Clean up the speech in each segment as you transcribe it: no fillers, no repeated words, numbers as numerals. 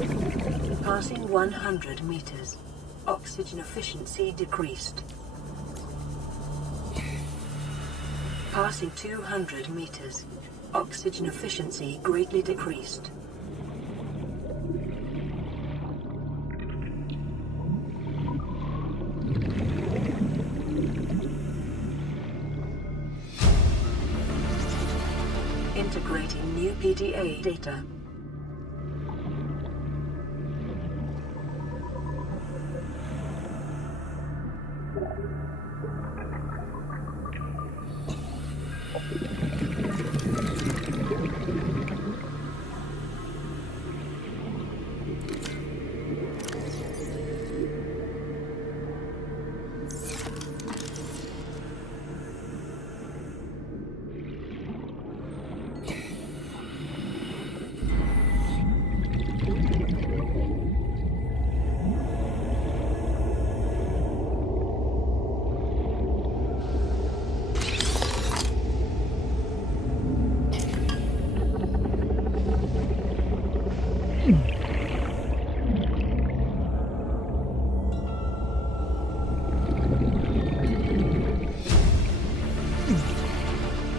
Passing 100 meters. Oxygen efficiency decreased. Passing 200 meters. Oxygen efficiency greatly decreased. Integrating new PDA data.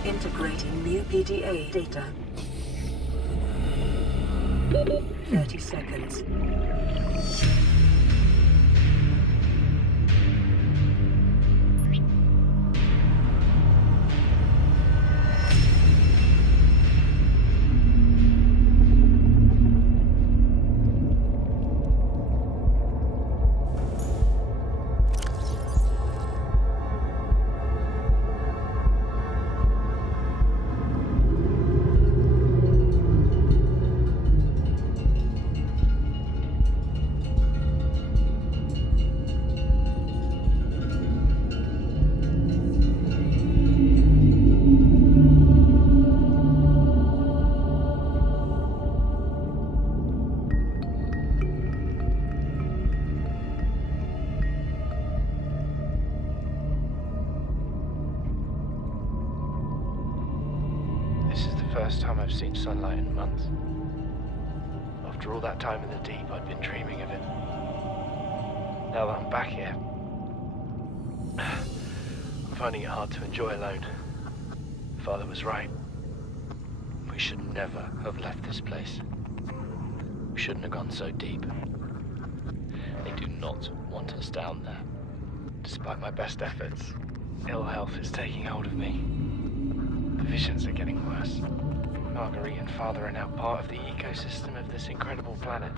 Integrating new PDA data. 30 seconds. First time I've seen sunlight in months. After all that time in the deep, I'd been dreaming of it. Now that I'm back here, I'm finding it hard to enjoy alone. Father was right. We should never have left this place. We shouldn't have gone so deep. They do not want us down there. Despite my best efforts, ill health is taking hold of me. The visions are getting worse. Marguerite and Father are now part of the ecosystem of this incredible planet.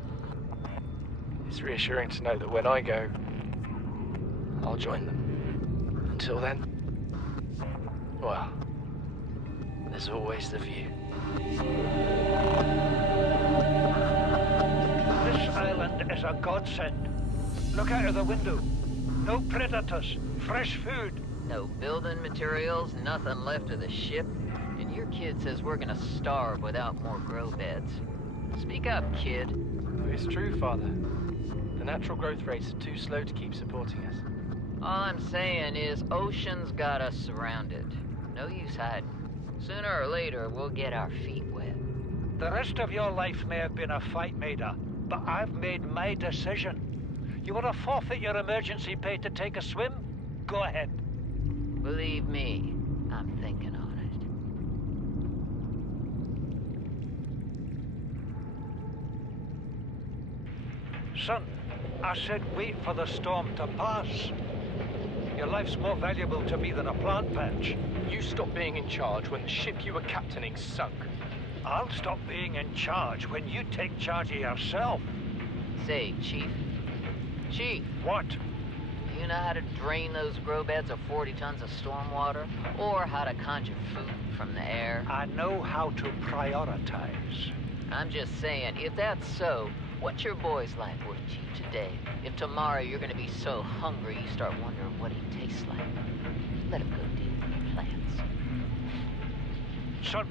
It's reassuring to know that when I go, I'll join them. Until then, well, there's always the view. This island is a godsend. Look out of the window. No predators, fresh food. No building materials, nothing left of the ship. And your kid says we're gonna starve without more grow beds. Speak up, kid. It's true, Father. The natural growth rates are too slow to keep supporting us. All I'm saying is ocean's got us surrounded. No use hiding. Sooner or later, we'll get our feet wet. The rest of your life may have been a fight, Maida, but I've made my decision. You want to forfeit your emergency pay to take a swim? Go ahead. Believe me, I'm thinking on it. Son, I said wait for the storm to pass. Your life's more valuable to me than a plant patch. You stopped being in charge when the ship you were captaining sunk. I'll stop being in charge when you take charge of yourself. Say, Chief. Chief! What? Do you know how to drain those grow beds of 40 tons of storm water? Or how to conjure food from the air? I know how to prioritize. I'm just saying, if that's so, what's your boy's life worth to you today? If tomorrow you're gonna be so hungry you start wondering what he tastes like, let him go deal with the plants. Son,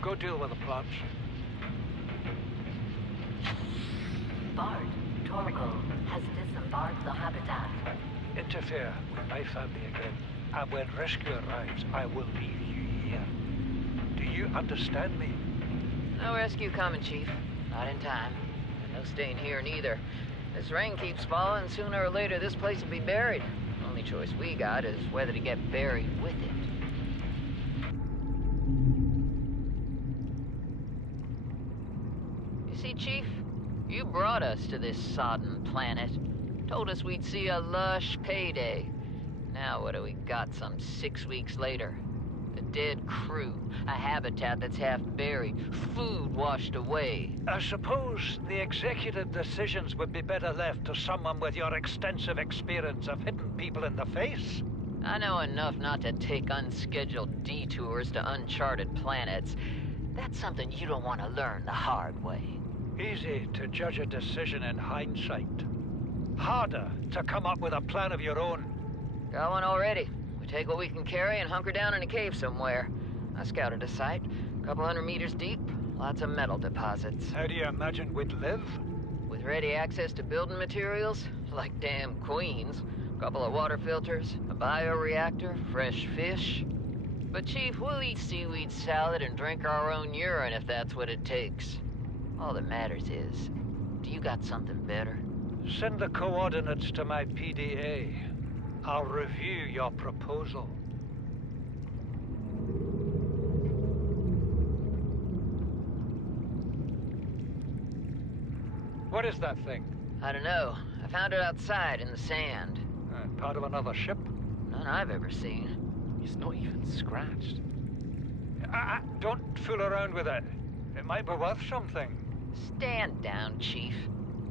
go deal with the plants. Bard, Torgal has disembarked the habitat. Interfere with my family again, and when rescue arrives, I will leave you here. Do you understand me? No rescue coming, Chief. Not in time. No staying here neither. This rain keeps falling, sooner or later this place will be buried. Only choice we got is whether to get buried with it. You see, Chief, you brought us to this sodden planet. Told us we'd see a lush payday. Now what do we got some 6 weeks later? A dead crew, a habitat that's half buried, food washed away. I suppose the executive decisions would be better left to someone with your extensive experience of hitting people in the face. I know enough not to take unscheduled detours to uncharted planets. That's something you don't want to learn the hard way. Easy to judge a decision in hindsight. Harder to come up with a plan of your own. Got one already. We take what we can carry and hunker down in a cave somewhere. I scouted a site, a couple 100 meters deep, lots of metal deposits. How do you imagine we'd live? With ready access to building materials, like damn queens, a couple of water filters, a bioreactor, fresh fish. But Chief, we'll eat seaweed salad and drink our own urine if that's what it takes. All that matters is, do you got something better? Send the coordinates to my PDA. I'll review your proposal. What is that thing? I don't know. I found it outside in the sand. Part of another ship? None I've ever seen. It's not even scratched. Don't fool around with it. It might be worth something. Stand down, Chief.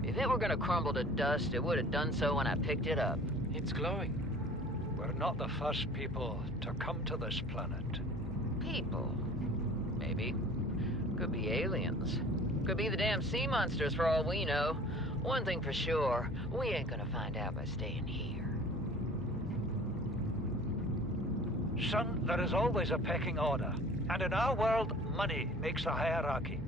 If it were gonna crumble to dust, it would have done so when I picked it up. It's glowing. We're not the first people to come to this planet. People. Maybe. Could be aliens. Could be the damn sea monsters for all we know. One thing for sure, we ain't gonna find out by staying here. Son, there is always a pecking order. And in our world, money makes the hierarchy.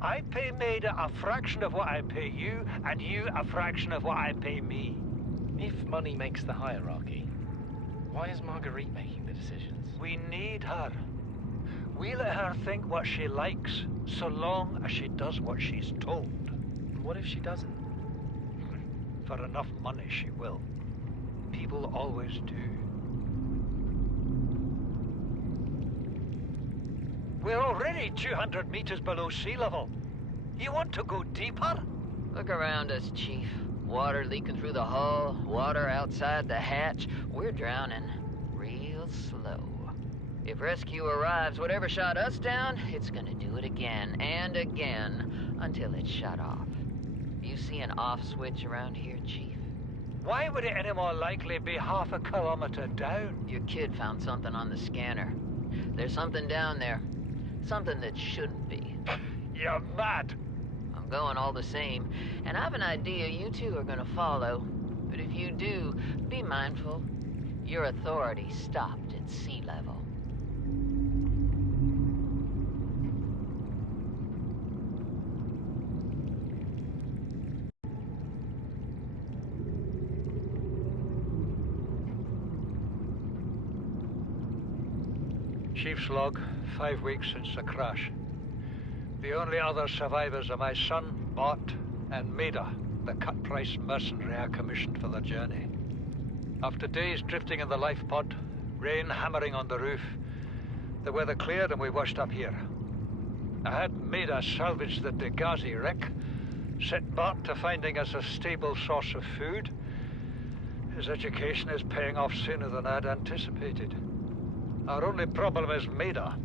I pay Maida a fraction of what I pay you, and you a fraction of what I pay me. If money makes the hierarchy, why is Marguerite making the decisions? We need her. We let her think what she likes, so long as she does what she's told. What if she doesn't? For enough money, she will. People always do. We're already 200 meters below sea level. You want to go deeper? Look around us, Chief. Water leaking through the hull, water outside the hatch. We're drowning. Real slow. If rescue arrives, whatever shot us down, it's gonna do it again and again until it's shut off. You see an off switch around here, Chief? Why would it any more likely be half a kilometer down? Your kid found something on the scanner. There's something down there. Something that shouldn't be. You're mad. I'm going all the same, and I've an idea you two are gonna follow. But if you do, be mindful. Your authority stopped at sea level. Chief's log, 5 weeks since the crash. The only other survivors are my son, Bart, and Maida, the cut-price mercenary I commissioned for the journey. After days drifting in the life pod, rain hammering on the roof, the weather cleared and we washed up here. I had Maida salvage the Degasi wreck, set Bart to finding us a stable source of food. His education is paying off sooner than I'd anticipated. Our only problem is Maida.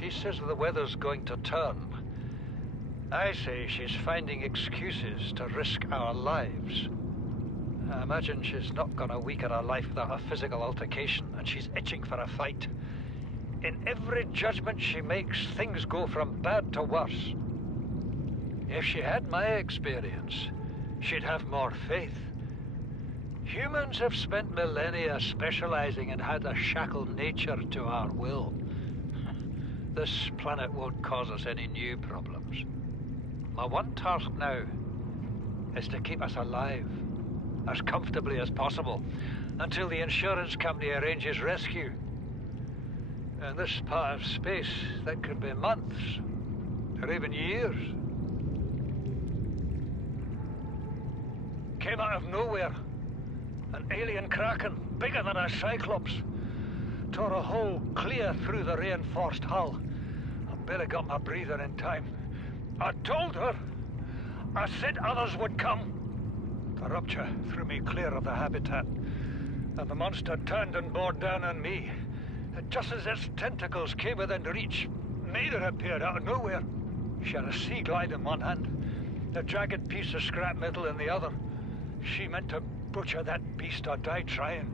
She says the weather's going to turn. I say she's finding excuses to risk our lives. I imagine she's not gonna weaken her life without a physical altercation, and she's itching for a fight. In every judgment she makes, things go from bad to worse. If she had my experience, she'd have more faith. Humans have spent millennia specializing in how to shackle nature to our will. This planet won't cause us any new problems. My one task now is to keep us alive, as comfortably as possible, until the insurance company arranges rescue. In this part of space, that could be months, or even years. came out of nowhere. An alien kraken, bigger than a cyclops. Tore a hole clear through the reinforced hull. I barely got my breather in time. I told her. I said others would come. The rupture threw me clear of the habitat, and the monster turned and bore down on me. And just as its tentacles came within reach, Maida appeared out of nowhere. She had a sea glide in one hand, a jagged piece of scrap metal in the other. She meant to butcher that beast or die trying.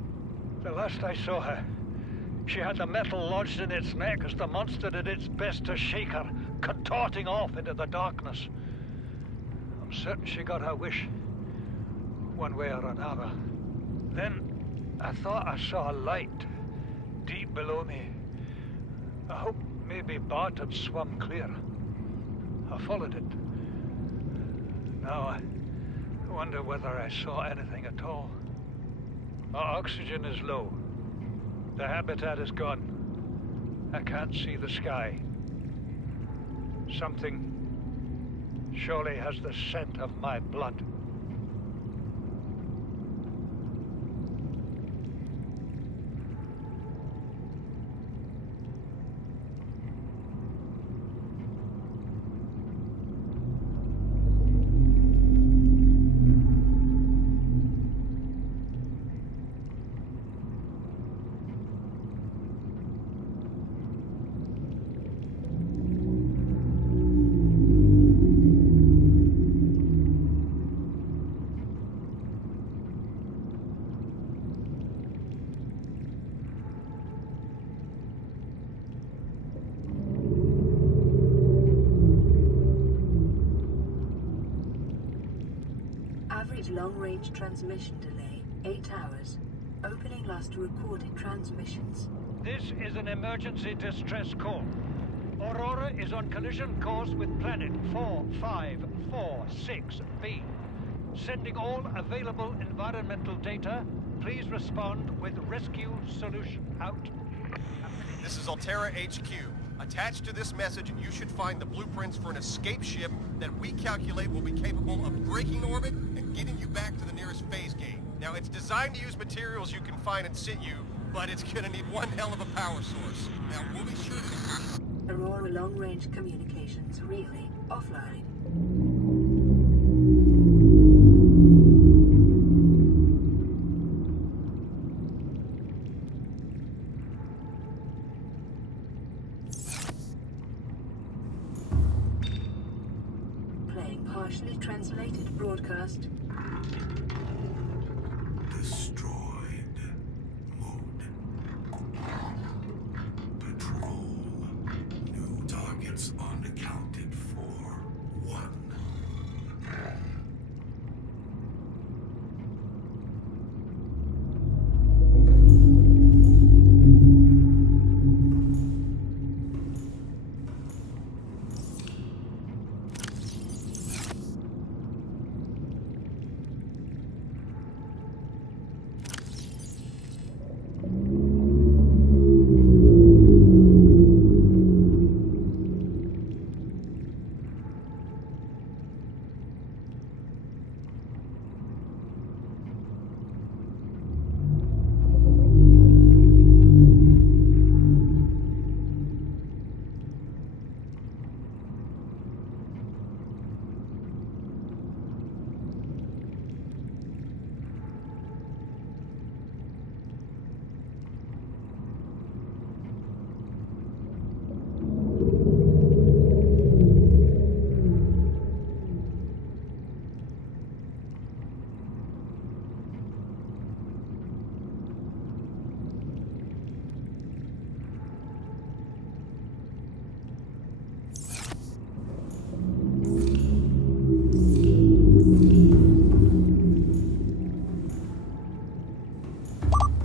The last I saw her, she had the metal lodged in its neck as the monster did its best to shake her, contorting off into the darkness. I'm certain she got her wish, one way or another. Then I thought I saw a light deep below me. I hoped maybe Bart had swum clear. I followed it. Now I wonder whether I saw anything at all. Our oxygen is low. The habitat is gone. I can't see the sky. Something surely has the scent of my blood. Average long-range transmission delay, 8 hours. Opening last recorded transmissions. This is an emergency distress call. Aurora is on collision course with planet 4546b. Sending all available environmental data. Please respond with rescue solution. Out. This is Altera HQ. Attached to this message, you should find the blueprints for an escape ship that we calculate will be capable of breaking orbit and getting you back to the nearest phase gate. Now, it's designed to use materials you can find in situ, but it's gonna need one hell of a power source. Now, we'll be sure to... Aurora long-range communications relay offline. Playing partially translated broadcast. Destroyed. Mode. Patrol. New targets unaccounted for. 1.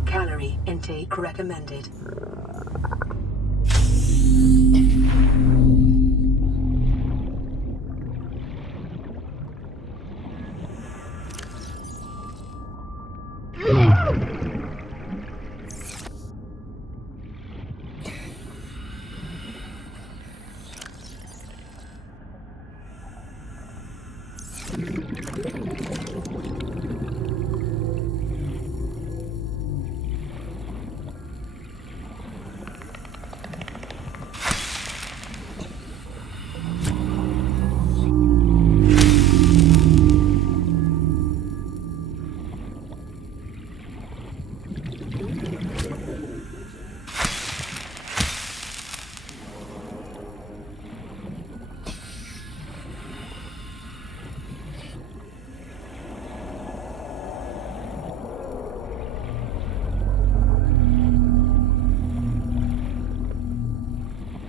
Calorie intake recommended.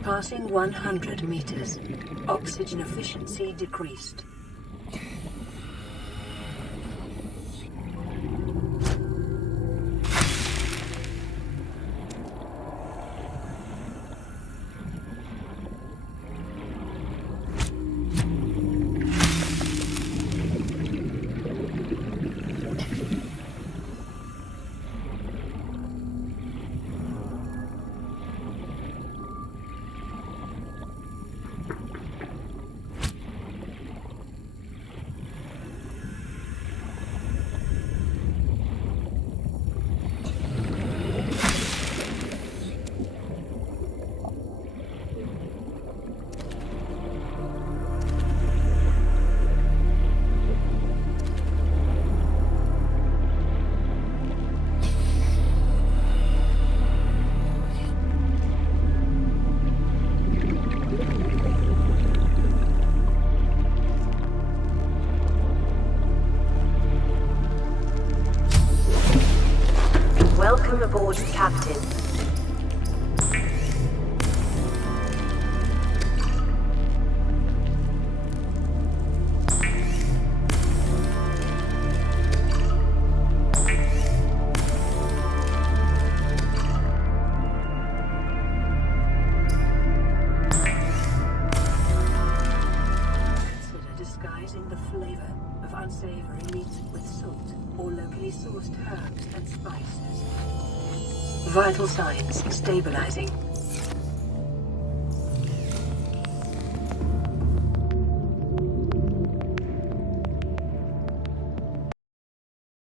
Passing 100 meters. Oxygen efficiency decreased. Welcome aboard, Captain. Consider disguising the flavor of unsavory meats with salt or locally sourced herbs and spices. Vital signs stabilizing.